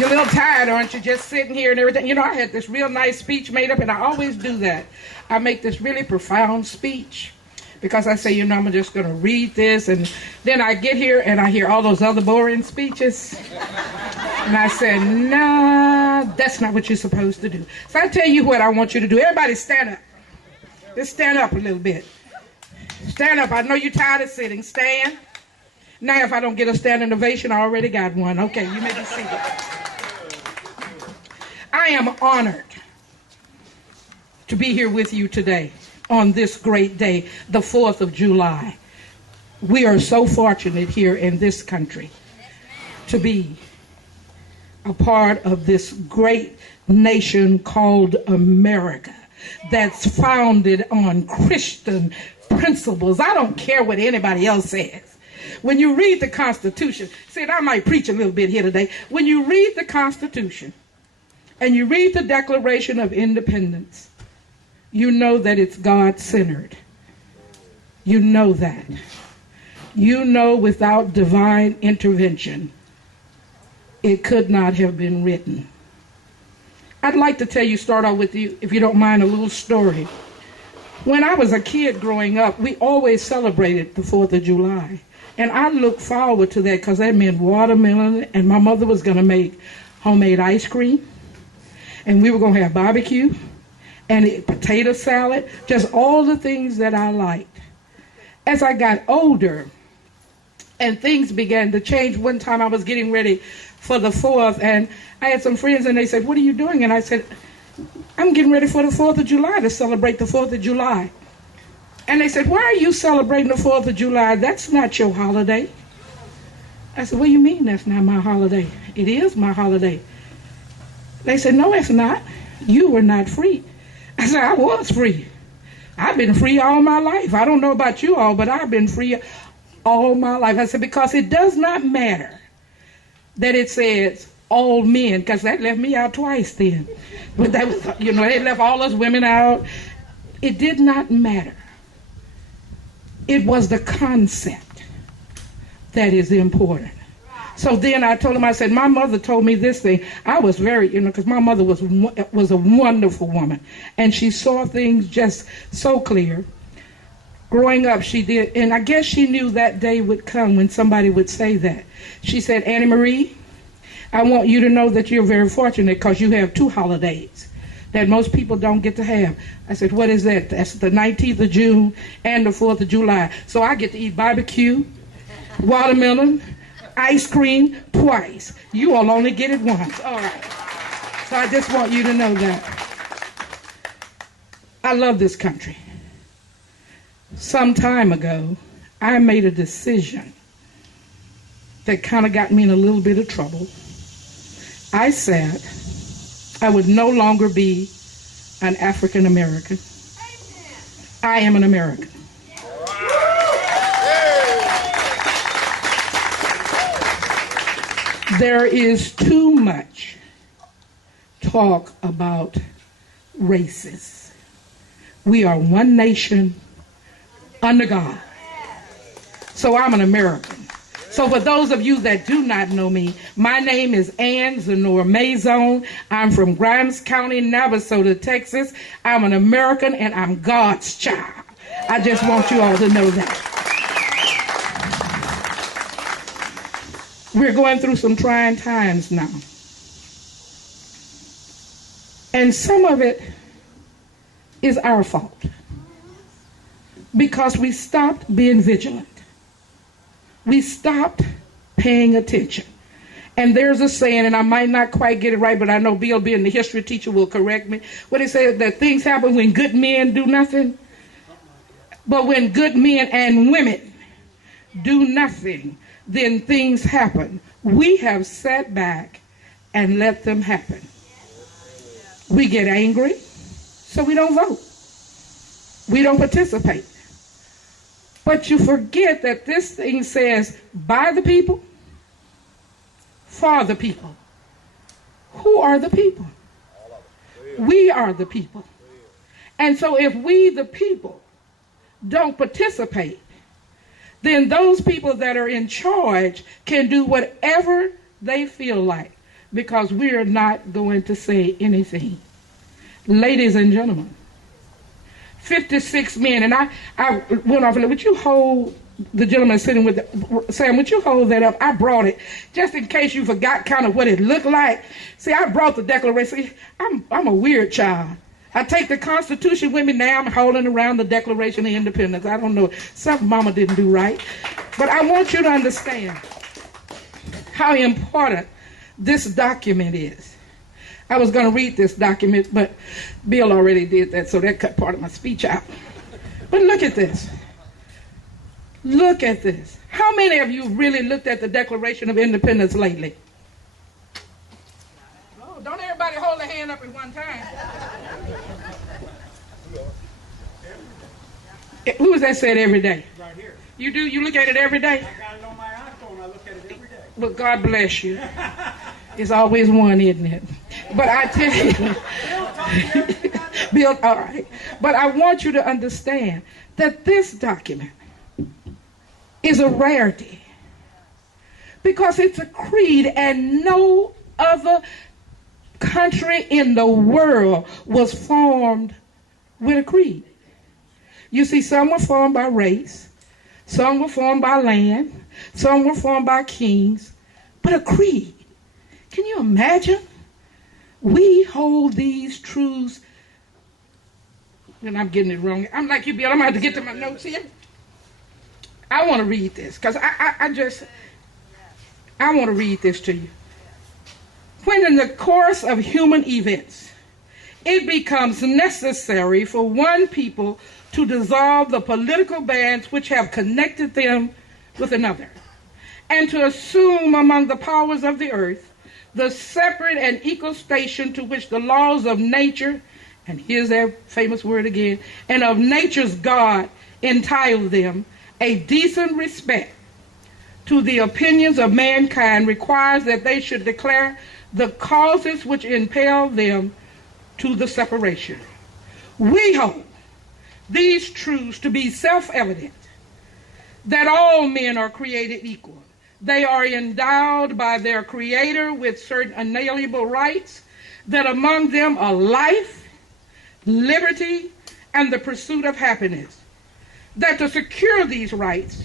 You're a little tired, aren't you? Just sitting here and everything. You know, I had this real nice speech made up, and I always do that. I make this really profound speech because I say, you know, I'm just going to read this, and then I get here and I hear all those other boring speeches. And I said, nah, that's not what you're supposed to do. So I tell you what I want you to do. Everybody stand up. Just stand up a little bit. Stand up. I know you're tired of sitting. Stand. Now, if I don't get a standing ovation, I already got one. Okay, you may be seated. I am honored to be here with you today on this great day, the 4th of July. We are so fortunate here in this country to be a part of this great nation called America that's founded on Christian principles. I don't care what anybody else says. When you read the Constitution, see, I might preach a little bit here today. When you read the Constitution and you read the Declaration of Independence, you know that it's God-centered. You know that. You know without divine intervention, it could not have been written. I'd like to start off with you, if you don't mind, a little story. When I was a kid growing up, we always celebrated the 4th of July. And I looked forward to that because that meant watermelon, and my mother was going to make homemade ice cream, and we were going to have barbecue, and potato salad, just all the things that I liked. As I got older, and things began to change, one time I was getting ready for the 4th, and I had some friends, and they said, what are you doing? And I said, I'm getting ready for the 4th of July to celebrate the 4th of July. And they said, why are you celebrating the 4th of July? That's not your holiday. I said, what do you mean that's not my holiday? It is my holiday. They said, no, it's not. You were not free. I said, I was free. I've been free all my life. I don't know about you all, but I've been free all my life. I said, because it does not matter that it says all men, because that left me out twice then. But that was, you know, they left all us women out. It did not matter. It was the concept that is important. So then I told him, I said, my mother told me this thing. I was very, because my mother was a wonderful woman. And she saw things just so clear. Growing up, she did. And I guess she knew that day would come when somebody would say that. She said, Annie Marie, I want you to know that you're very fortunate because you have 2 holidays that most people don't get to have. I said, what is that? That's the 19th of June and the 4th of July. So I get to eat barbecue, watermelon, ice cream twice. You all only get it once. All right. So I just want you to know that. I love this country. Some time ago, I made a decision that kind of got me in a little bit of trouble. I said I would no longer be an African American. I am an American. There is too much talk about races. We are one nation under God. So I'm an American. So for those of you that do not know me, my name is Anne-Zenor-Pt-1.flv. I'm from Grimes County, Navasota, Texas. I'm an American and I'm God's child. I just want you all to know that. We're going through some trying times now. And some of it is our fault because we stopped being vigilant. We stopped paying attention. And there's a saying, and I might not quite get it right, but I know Bill being the history teacher will correct me. What it says, that things happen when good men do nothing. But when good men and women do nothing, then things happen. We have sat back and let them happen. We get angry, so we don't vote. We don't participate. But you forget that this thing says, by the people, for the people. Who are the people? We are the people. And so if we, the people, don't participate, then those people that are in charge can do whatever they feel like. because we're not going to say anything. Ladies and gentlemen, 56 men, and I went off and would you hold the gentleman sitting with Sam, would you hold that up? I brought it just in case you forgot kind of what it looked like. See, I brought the Declaration. See, I'm a weird child. I take the Constitution with me now. I'm holding around the Declaration of Independence. I don't know. Something Mama didn't do right. But I want you to understand how important this document is. I was going to read this document, but Bill already did that, so that cut part of my speech out. But look at this. Look at this. How many of you really looked at the Declaration of Independence lately? Oh, don't everybody hold their hand up at one time. Who was that said every day? Right here. You do? You look at it every day? I got it on my iPhone. I look at it every day. Well, God bless you. It's always one, isn't it? But I tell you, Bill, all right. But I want you to understand that this document is a rarity because it's a creed, and no other country in the world was formed with a creed. You see, some were formed by race, some were formed by land, some were formed by kings, but a creed. Can you imagine? We hold these truths, and I'm getting it wrong. I'm like you, Bill. I'm going to have to get to my notes here. I want to read this because I want to read this to you. When in the course of human events, it becomes necessary for one people to dissolve the political bands which have connected them with another, and to assume among the powers of the earth the separate and equal station to which the laws of nature, and here's that famous word again, and of nature's God entitle them. A decent respect to the opinions of mankind requires that they should declare the causes which impel them to the separation. We hold these truths to be self-evident, that all men are created equal. They are endowed by their Creator with certain inalienable rights, that among them are life, liberty, and the pursuit of happiness. That to secure these rights,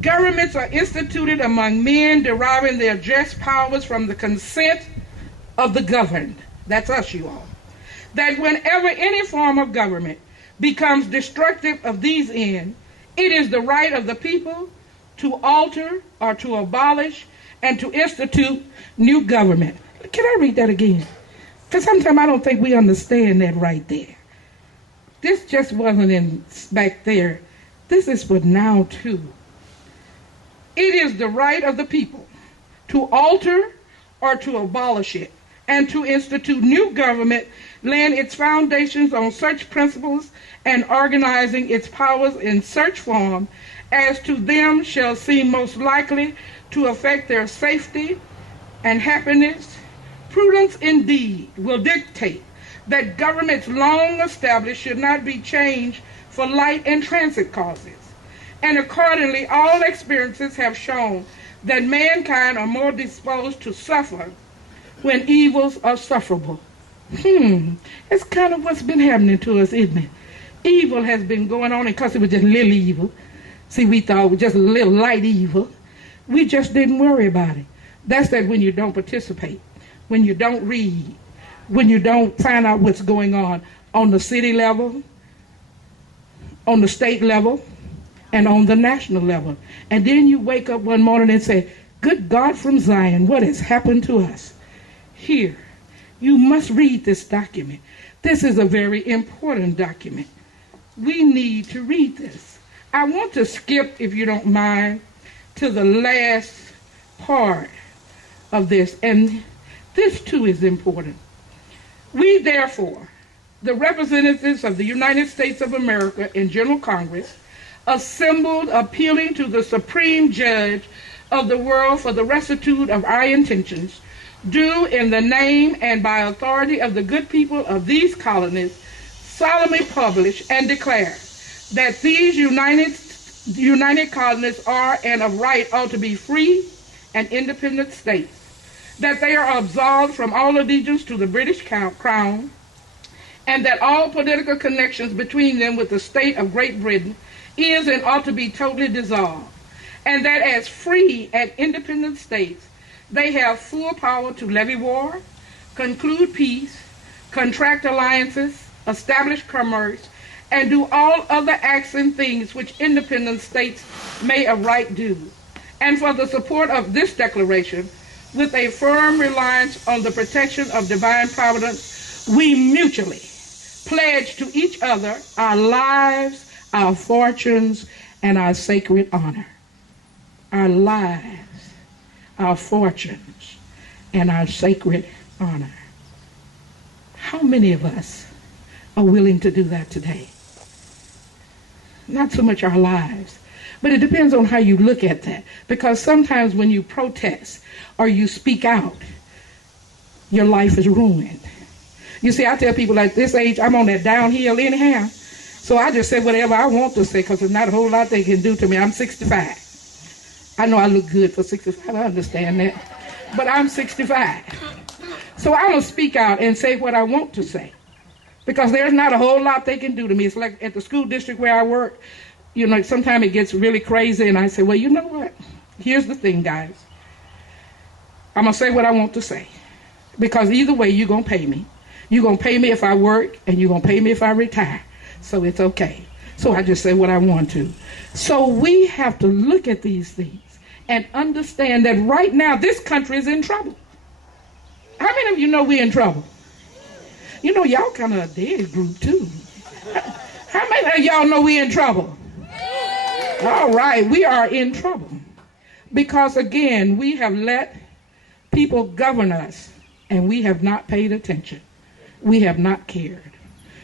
governments are instituted among men, deriving their just powers from the consent of the governed. That's us, you all. That whenever any form of government becomes destructive of these ends, it is the right of the people to alter or to abolish and to institute new government. Can I read that again? Because sometimes I don't think we understand that right there. This just wasn't in back there. This is for now too. It is the right of the people to alter or to abolish it and to institute new government, laying its foundations on such principles and organizing its powers in such form as to them shall seem most likely to affect their safety and happiness. Prudence indeed will dictate that governments long established should not be changed for light and transit causes. And accordingly, all experiences have shown that mankind are more disposed to suffer when evils are sufferable. It's kind of what's been happening to us, isn't it? Evil has been going on, and because it was just little evil. See, we thought it was just a little light evil. We just didn't worry about it. That's that when you don't participate, when you don't read, when you don't find out what's going on the city level, on the state level, and on the national level. And then you wake up one morning and say, good God from Zion, what has happened to us? Here, you must read this document. This is a very important document. We need to read this. I want to skip, if you don't mind, to the last part of this, and this too is important. We therefore, the representatives of the United States of America in General Congress, assembled appealing to the Supreme Judge of the world for the rectitude of our intentions, do in the name and by authority of the good people of these colonies solemnly publish and declare that these united colonies are and of right ought to be free and independent states, that they are absolved from all allegiance to the British crown, and that all political connections between them with the state of Great Britain is and ought to be totally dissolved, and that as free and independent states, they have full power to levy war, conclude peace, contract alliances, establish commerce, and do all other acts and things which independent states may of right do. And for the support of this declaration, with a firm reliance on the protection of divine providence, we mutually pledge to each other our lives, our fortunes, and our sacred honor. Our lives, our fortunes, and our sacred honor. How many of us are willing to do that today? Not so much our lives, but it depends on how you look at that. Because sometimes when you protest or you speak out, your life is ruined. You see, I tell people at this age, I'm on that downhill anyhow. So I just say whatever I want to say because there's not a whole lot they can do to me. I'm 65. I know I look good for 65. I understand that. But I'm 65. So I'm going to speak out and say what I want to say. Because there's not a whole lot they can do to me. It's like at the school district where I work, you know, sometimes it gets really crazy, and I say, well, you know what? Here's the thing, guys. I'm going to say what I want to say. Because either way, you're going to pay me. You're going to pay me if I work, and you're going to pay me if I retire. So it's okay. So I just say what I want to. So we have to look at these things and understand that right now, this country is in trouble. How many of you know we're in trouble? You know, y'all kind of a dead group, too. How many of y'all know we're in trouble? All right, we are in trouble. Because, again, we have let people govern us, and we have not paid attention. We have not cared.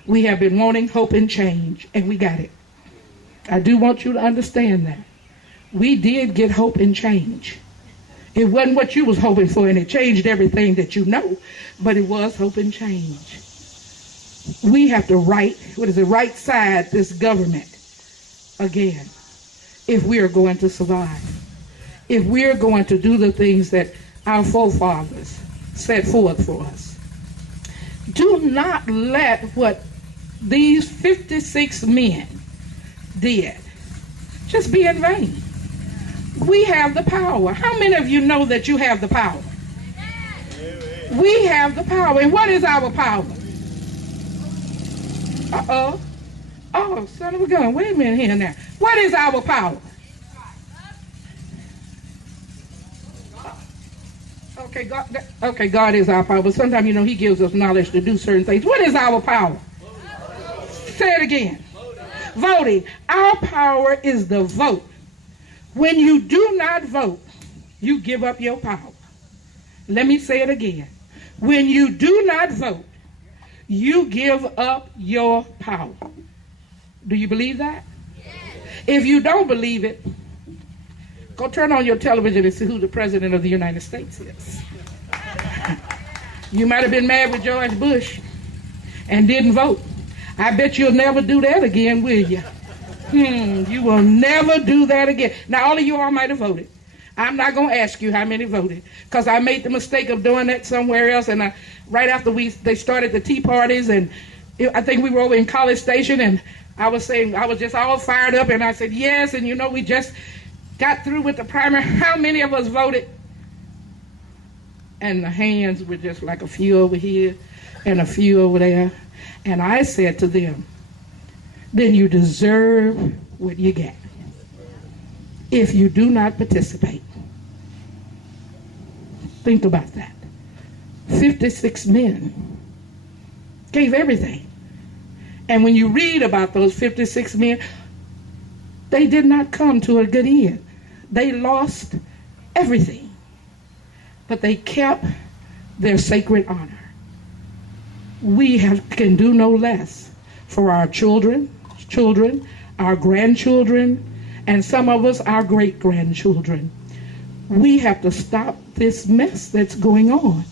We have been wanting hope and change, and we got it. I do want you to understand that. We did get hope and change. It wasn't what you was hoping for, and it changed everything that you know, but it was hope and change. We have to right side this government again if we are going to survive. If we are going to do the things that our forefathers set forth for us. Do not let what these 56 men did just be in vain. We have the power. How many of you know that you have the power? We have the power. And what is our power? Uh-oh. Oh, son of a gun. Wait a minute here now. What is our power? Okay, God is our power. But sometimes, you know, he gives us knowledge to do certain things. What is our power? Say it again. Voting. Our power is the vote. When you do not vote, you give up your power. Let me say it again. When you do not vote, you give up your power. Do you believe that? Yes. If you don't believe it, go turn on your television and see who the President of the United States is. You might have been mad with George Bush and didn't vote. I bet you'll never do that again, will you? You will never do that again. Now, all of you all might have voted. I'm not going to ask you how many voted, because I made the mistake of doing that somewhere else, and right after they started the tea parties, and I think we were over in College Station, and I was saying, I was just all fired up, and I said, yes, and you know, we just got through with the primary. How many of us voted? And the hands were just like a few over here and a few over there. And I said to them, then you deserve what you get if you do not participate. Think about that. 56 men gave everything. And when you read about those 56 men, they did not come to a good end. They lost everything. But they kept their sacred honor. We can do no less for our children, our grandchildren, and some of us, our great-grandchildren. We have to stop this mess that's going on.